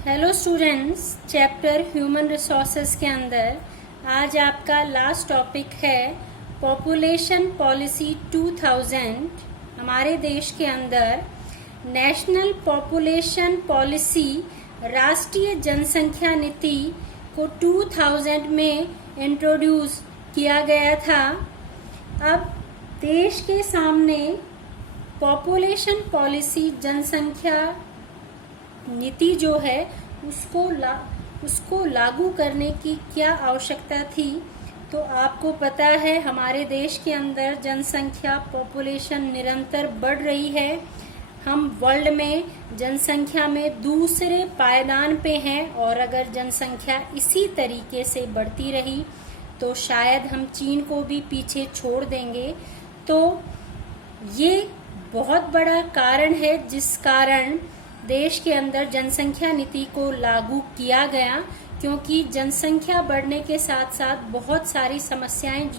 Hello students, chapter human resources के अंदर आज आपका लास्ट टॉपिक है पॉपुलेशन पॉलिसी 2000। हमारे देश के अंदर नेशनल पॉपुलेशन पॉलिसी राष्ट्रीय जनसंख्या नीति को 2000 में इंट्रोड्यूस किया गया था। अब देश के सामने पॉपुलेशन पॉलिसी जनसंख्या नीति जो है उसको लागू करने की क्या आवश्यकता थी। तो आपको पता है हमारे देश के अंदर जनसंख्या पॉपुलेशन निरंतर बढ़ रही है। हम वर्ल्ड में जनसंख्या में दूसरे पायदान पे हैं और अगर जनसंख्या इसी तरीके से बढ़ती रही तो शायद हम चीन को भी पीछे छोड़ देंगे। तो ये बहुत बड़ा कारण है जिस कारण देश के अंदर जनसंख्या नीति को लागू किया गया, क्योंकि जनसंख्या बढ़ने के साथ साथ बहुत सारी समस्याएं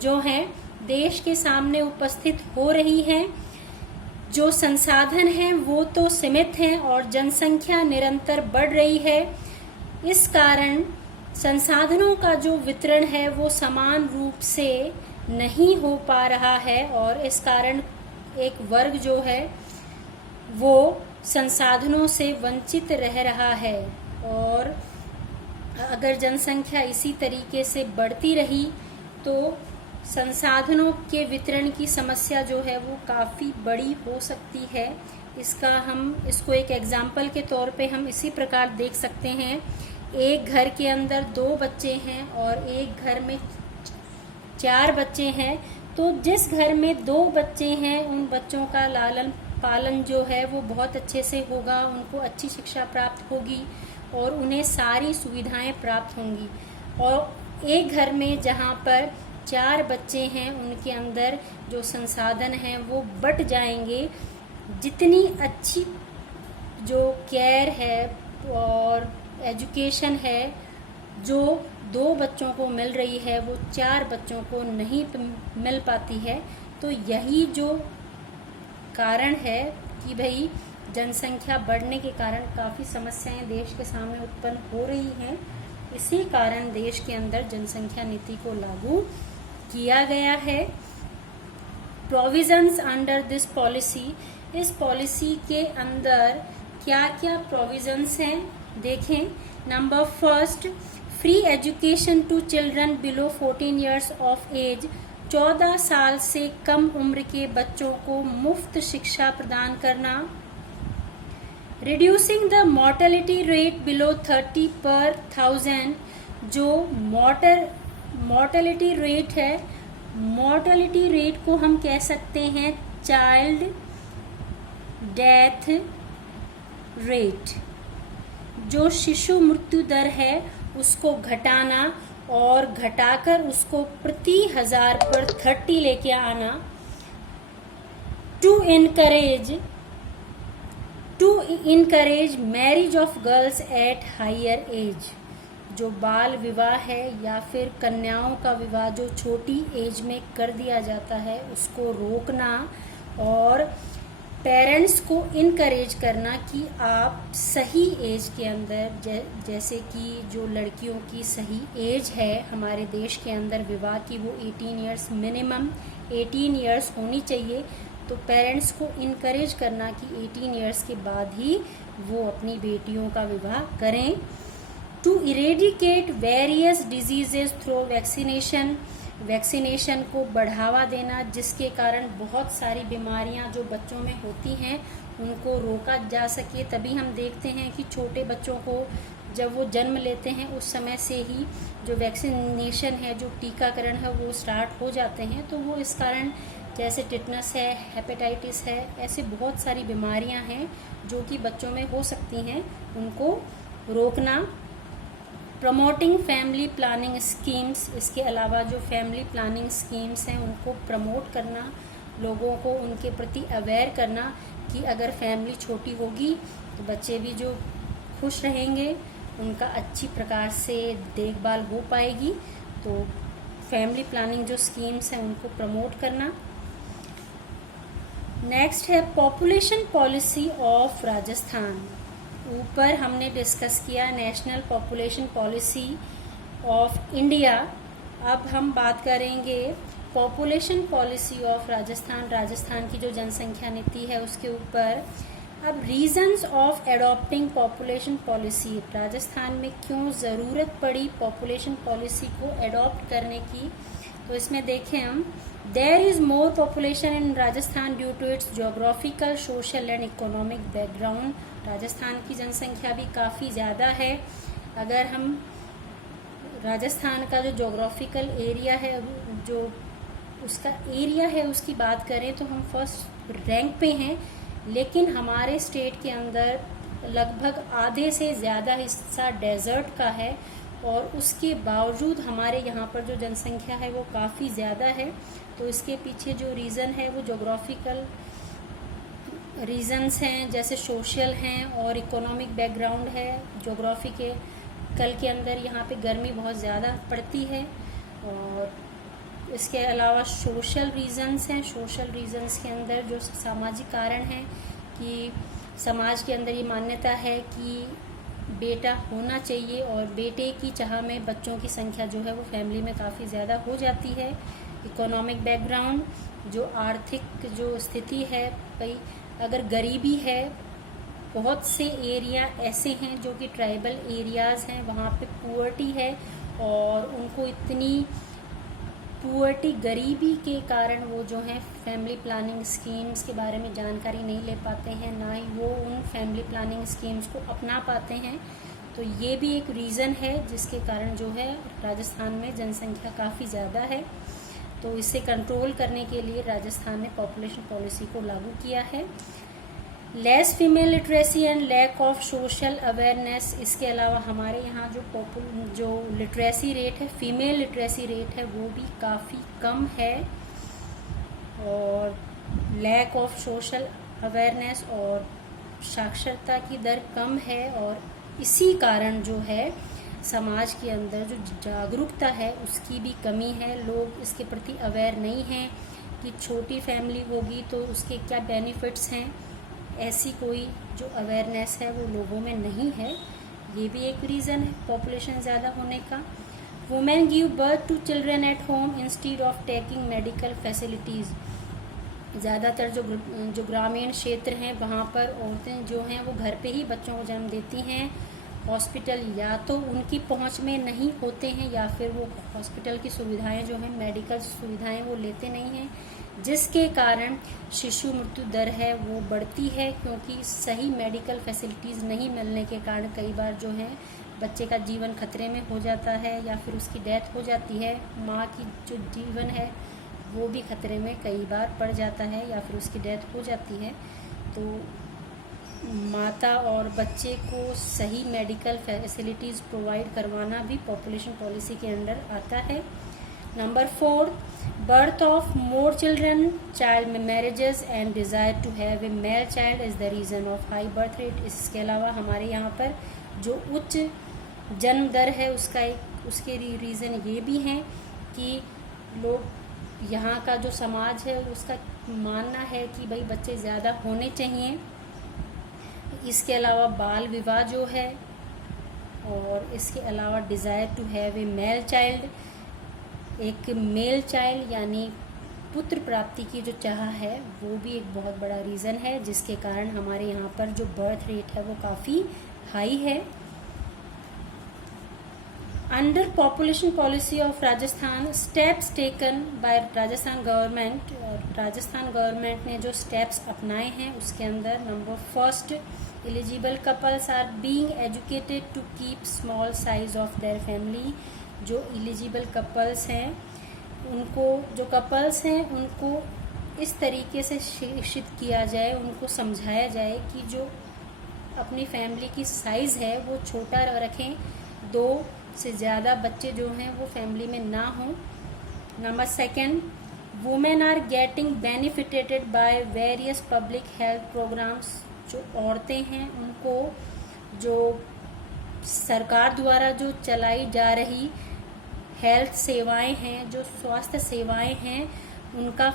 जो हैं देश के सामने उपस्थित हो रही हैं। जो संसाधन हैं वो तो सीमित हैं और जनसंख्या निरंतर बढ़ रही है। इस कारण संसाधनों का जो वितरण है वो समान रूप से नहीं हो पा रहा है और इस कारण एक वर्ग जो है वो संसाधनों से वंचित रह रहा है। और अगर जनसंख्या इसी तरीके से बढ़ती रही तो संसाधनों के वितरण की समस्या जो है वो काफ़ी बड़ी हो सकती है। इसको एक एग्जाम्पल के तौर पे हम इसी प्रकार देख सकते हैं। एक घर के अंदर 2 बच्चे हैं और एक घर में 4 बच्चे हैं। तो जिस घर में 2 बच्चे हैं उन बच्चों का लालन पालन जो है वो बहुत अच्छे से होगा, उनको अच्छी शिक्षा प्राप्त होगी और उन्हें सारी सुविधाएं प्राप्त होंगी। और एक घर में जहाँ पर 4 बच्चे हैं उनके अंदर जो संसाधन हैं वो बट जाएंगे। जितनी अच्छी जो केयर है और एजुकेशन है जो 2 बच्चों को मिल रही है वो 4 बच्चों को नहीं मिल पाती है। तो यही जो कारण है कि भाई जनसंख्या बढ़ने के कारण काफ़ी समस्याएं देश के सामने उत्पन्न हो रही हैं। इसी कारण देश के अंदर जनसंख्या नीति को लागू किया गया है। प्रोविजंस अंडर दिस पॉलिसी, इस पॉलिसी के अंदर क्या क्या प्रोविजंस हैं देखें। Number first, free education to children below 14 years of age, 14 साल से कम उम्र के बच्चों को मुफ्त शिक्षा प्रदान करना। Reducing the mortality rate below 30 पर 1000, जो मॉर्टेलिटी रेट है, मॉर्टेलिटी रेट को हम कह सकते हैं चाइल्ड डेथ रेट। जो शिशु मृत्यु दर है उसको घटाना और घटाकर उसको प्रति 1000 पर 30 लेके आना। To encourage marriage of girls at higher age, जो बाल विवाह है या फिर कन्याओं का विवाह जो छोटी एज में कर दिया जाता है उसको रोकना। और पेरेंट्स को इनकरेज करना कि आप सही एज के अंदर जैसे कि जो लड़कियों की सही एज है हमारे देश के अंदर विवाह की वो 18 इयर्स मिनिमम 18 इयर्स होनी चाहिए। तो पेरेंट्स को इनकरेज करना कि 18 इयर्स के बाद ही वो अपनी बेटियों का विवाह करें। To eradicate various diseases through vaccination को बढ़ावा देना, जिसके कारण बहुत सारी बीमारियां जो बच्चों में होती हैं उनको रोका जा सके। तभी हम देखते हैं कि छोटे बच्चों को जब वो जन्म लेते हैं उस समय से ही जो वैक्सीनेशन है, जो टीकाकरण है वो स्टार्ट हो जाते हैं। तो वो इस कारण जैसे टिटनस है, हेपेटाइटिस है, ऐसे बहुत सारी बीमारियां हैं जो कि बच्चों में हो सकती हैं, उनको रोकना। प्रमोटिंग फैमिली प्लानिंग स्कीम्स, इसके अलावा जो फैमिली प्लानिंग स्कीम्स हैं उनको प्रमोट करना, लोगों को उनके प्रति अवेयर करना कि अगर फैमिली छोटी होगी तो बच्चे भी जो खुश रहेंगे, उनका अच्छी प्रकार से देखभाल हो पाएगी। तो फैमिली प्लानिंग जो स्कीम्स हैं उनको प्रमोट करना। नेक्स्ट है पॉपुलेशन पॉलिसी ऑफ राजस्थान। ऊपर हमने डिस्कस किया national population policy of India. अब हम बात करेंगे population policy of Rajasthan, Rajasthan की जो जनसंख्या नीति है उसके ऊपर। अब reasons of adopting population policy, Rajasthan में क्यों ज़रूरत पड़ी पॉपुलेशन पॉलिसी को एडॉप्ट करने की, तो इसमें देखें हम, there is more population in Rajasthan due to its geographical, social and economic background. Rajasthan की जनसंख्या भी काफ़ी ज़्यादा है। अगर हम राजस्थान का जो जोग्राफिकल एरिया है, जो उसका एरिया है उसकी बात करें तो हम फर्स्ट रैंक पे हैं, लेकिन हमारे स्टेट के अंदर लगभग आधे से ज़्यादा हिस्सा डेजर्ट का है और उसके बावजूद हमारे यहाँ पर जो जनसंख्या है वो काफ़ी ज़्यादा है। तो इसके पीछे जो रीज़न है वो जोग्राफिकल रीजंस हैं, जैसे सोशल हैं और इकोनॉमिक बैकग्राउंड है। जोग्राफी के कल के अंदर यहाँ पे गर्मी बहुत ज़्यादा पड़ती है और इसके अलावा सोशल रीजंस हैं। सोशल रीजंस के अंदर जो सामाजिक कारण हैं कि समाज के अंदर ये मान्यता है कि बेटा होना चाहिए और बेटे की चाह में बच्चों की संख्या जो है वो फैमिली में काफ़ी ज़्यादा हो जाती है। इकोनॉमिक बैकग्राउंड, जो आर्थिक जो स्थिति है, भाई अगर गरीबी है, बहुत से एरिया ऐसे हैं जो कि ट्राइबल एरियाज़ हैं, वहाँ पे पुअर्टी है और उनको इतनी पुअर्टी, गरीबी के कारण वो जो है फैमिली प्लानिंग स्कीम्स के बारे में जानकारी नहीं ले पाते हैं, ना ही वो उन फैमिली प्लानिंग स्कीम्स को अपना पाते हैं। तो ये भी एक रीज़न है जिसके कारण जो है राजस्थान में जनसंख्या काफ़ी ज़्यादा है। तो इसे कंट्रोल करने के लिए राजस्थान ने पॉपुलेशन पॉलिसी को लागू किया है। Less female literacy and lack of social awareness, इसके अलावा हमारे यहाँ जो लिटरेसी रेट है, फीमेल लिटरेसी रेट है, वो भी काफ़ी कम है और लैक ऑफ सोशल अवेयरनेस और साक्षरता की दर कम है और इसी कारण जो है समाज के अंदर जो जागरूकता है उसकी भी कमी है। लोग इसके प्रति अवेयर नहीं हैं कि छोटी फैमिली होगी तो उसके क्या बेनिफिट्स हैं, ऐसी कोई जो अवेयरनेस है वो लोगों में नहीं है। ये भी एक रीज़न है पॉपुलेशन ज़्यादा होने का। Women give birth to children at home instead of taking medical facilities. ज़्यादातर जो ग्रामीण क्षेत्र हैं वहाँ पर औरतें जो हैं वो घर पे ही बच्चों को जन्म देती हैं। हॉस्पिटल या तो उनकी पहुंच में नहीं होते हैं या फिर वो हॉस्पिटल की सुविधाएं जो हैं, मेडिकल सुविधाएं वो लेते नहीं हैं, जिसके कारण शिशु मृत्यु दर है वो बढ़ती है, क्योंकि सही मेडिकल फैसिलिटीज़ नहीं मिलने के कारण कई बार जो है बच्चे का जीवन खतरे में हो जाता है या फिर उसकी डेथ हो जाती है। माँ की जो जीवन है वो भी खतरे में कई बार पड़ जाता है या फिर उसकी डेथ हो जाती है। तो माता और बच्चे को सही मेडिकल फैसिलिटीज़ प्रोवाइड करवाना भी पॉपुलेशन पॉलिसी के अंडर आता है। Number 4, birth of more children, child marriages and desire to have a male child is the reason of high birth rate. इसके अलावा हमारे यहाँ पर जो उच्च जन्म दर है उसके रीज़न ये भी हैं कि लोग, यहाँ का जो समाज है उसका मानना है कि भाई बच्चे ज़्यादा होने चाहिए। इसके अलावा बाल विवाह जो है और इसके अलावा desire to have a male child, एक मेल चाइल्ड यानी पुत्र प्राप्ति की जो चाह है वो भी एक बहुत बड़ा रीज़न है जिसके कारण हमारे यहाँ पर जो बर्थ रेट है वो काफ़ी हाई है। Under population policy of Rajasthan, steps taken by Rajasthan government, Rajasthan government ने जो स्टेप्स अपनाए हैं उसके अंदर नंबर 1, eligible couples are being educated to keep small size of their family. जो एलिजिबल कपल्स हैं उनको इस तरीके से शिक्षित किया जाए, उनको समझाया जाए कि जो अपनी फैमिली की साइज़ है वो छोटा रखें, 2 से ज़्यादा बच्चे जो हैं वो फैमिली में ना हों। Number 2, women are getting benefited by various public health programmes. जो औरतें हैं उनको जो सरकार द्वारा जो चलाई जा रही हेल्थ सेवाएं हैं, जो स्वास्थ्य सेवाएं हैं, उनका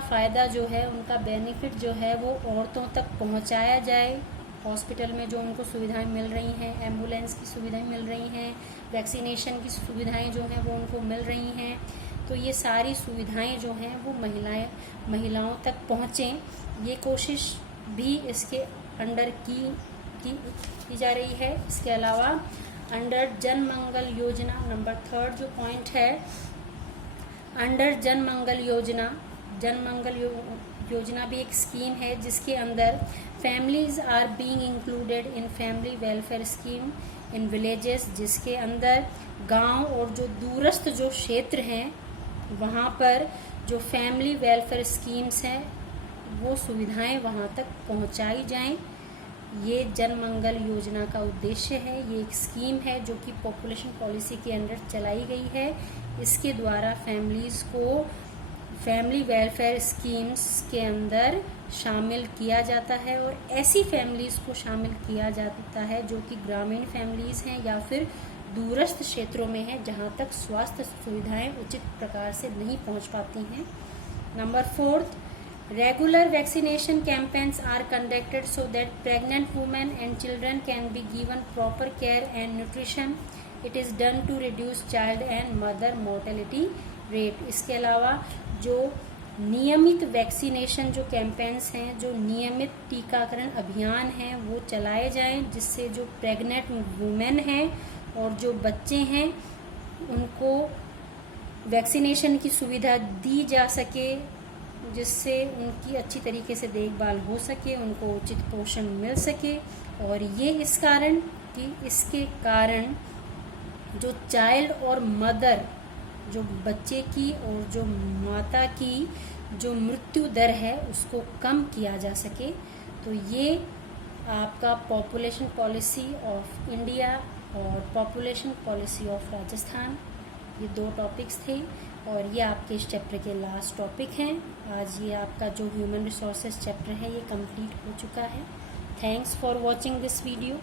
फ़ायदा जो है, उनका बेनिफिट जो है वो औरतों तक पहुंचाया जाए हॉस्पिटल में जो उनको सुविधाएं मिल रही हैं, एम्बुलेंस की सुविधाएं मिल रही हैं, वैक्सीनेशन की सुविधाएं जो हैं वो उनको मिल रही हैं। तो ये सारी सुविधाएं जो हैं वो महिलाओं तक पहुँचें, ये कोशिश भी इसके अंडर की जा रही है। इसके अलावा अंडर जन मंगल योजना, नंबर 3 जो पॉइंट है, अंडर जन मंगल योजना भी एक स्कीम है जिसके अंदर families are being included in family welfare scheme in villages, जिसके अंदर गांव और जो दूरस्थ जो क्षेत्र हैं वहाँ पर जो फैमिली वेलफेयर स्कीम्स हैं वो सुविधाएं वहाँ तक पहुँचाई जाएं। ये जन मंगल योजना का उद्देश्य है। ये एक स्कीम है जो कि पॉपुलेशन पॉलिसी के अंडर चलाई गई है। इसके द्वारा फैमिलीज़ को फैमिली वेलफेयर स्कीम्स के अंदर शामिल किया जाता है और ऐसी फैमिलीज़ को शामिल किया जाता है जो कि ग्रामीण फैमिलीज़ हैं या फिर दूरस्थ क्षेत्रों में हैं जहां तक स्वास्थ्य सुविधाएं उचित प्रकार से नहीं पहुंच पाती हैं। Number 4, regular vaccination campaigns are conducted so that pregnant women and children can be given proper care and nutrition. It is done to reduce child and mother mortality rate. इसके अलावा जो नियमित वैक्सीनेशन जो कैंपेन्स हैं, जो नियमित टीकाकरण अभियान हैं वो चलाए जाएं, जिससे जो प्रेग्नेंट वुमेन हैं और जो बच्चे हैं उनको वैक्सीनेशन की सुविधा दी जा सके, जिससे उनकी अच्छी तरीके से देखभाल हो सके, उनको उचित पोषण मिल सके। और ये इस कारण कि इसके कारण जो चाइल्ड और मदर, जो बच्चे की और जो माता की जो मृत्यु दर है उसको कम किया जा सके। तो ये आपका पॉपुलेशन पॉलिसी ऑफ इंडिया और पॉपुलेशन पॉलिसी ऑफ राजस्थान, ये 2 टॉपिक्स थे और ये आपके इस चैप्टर के लास्ट टॉपिक हैं। आज ये आपका जो ह्यूमन रिसोर्सेज चैप्टर है ये कंप्लीट हो चुका है। Thanks for watching this video.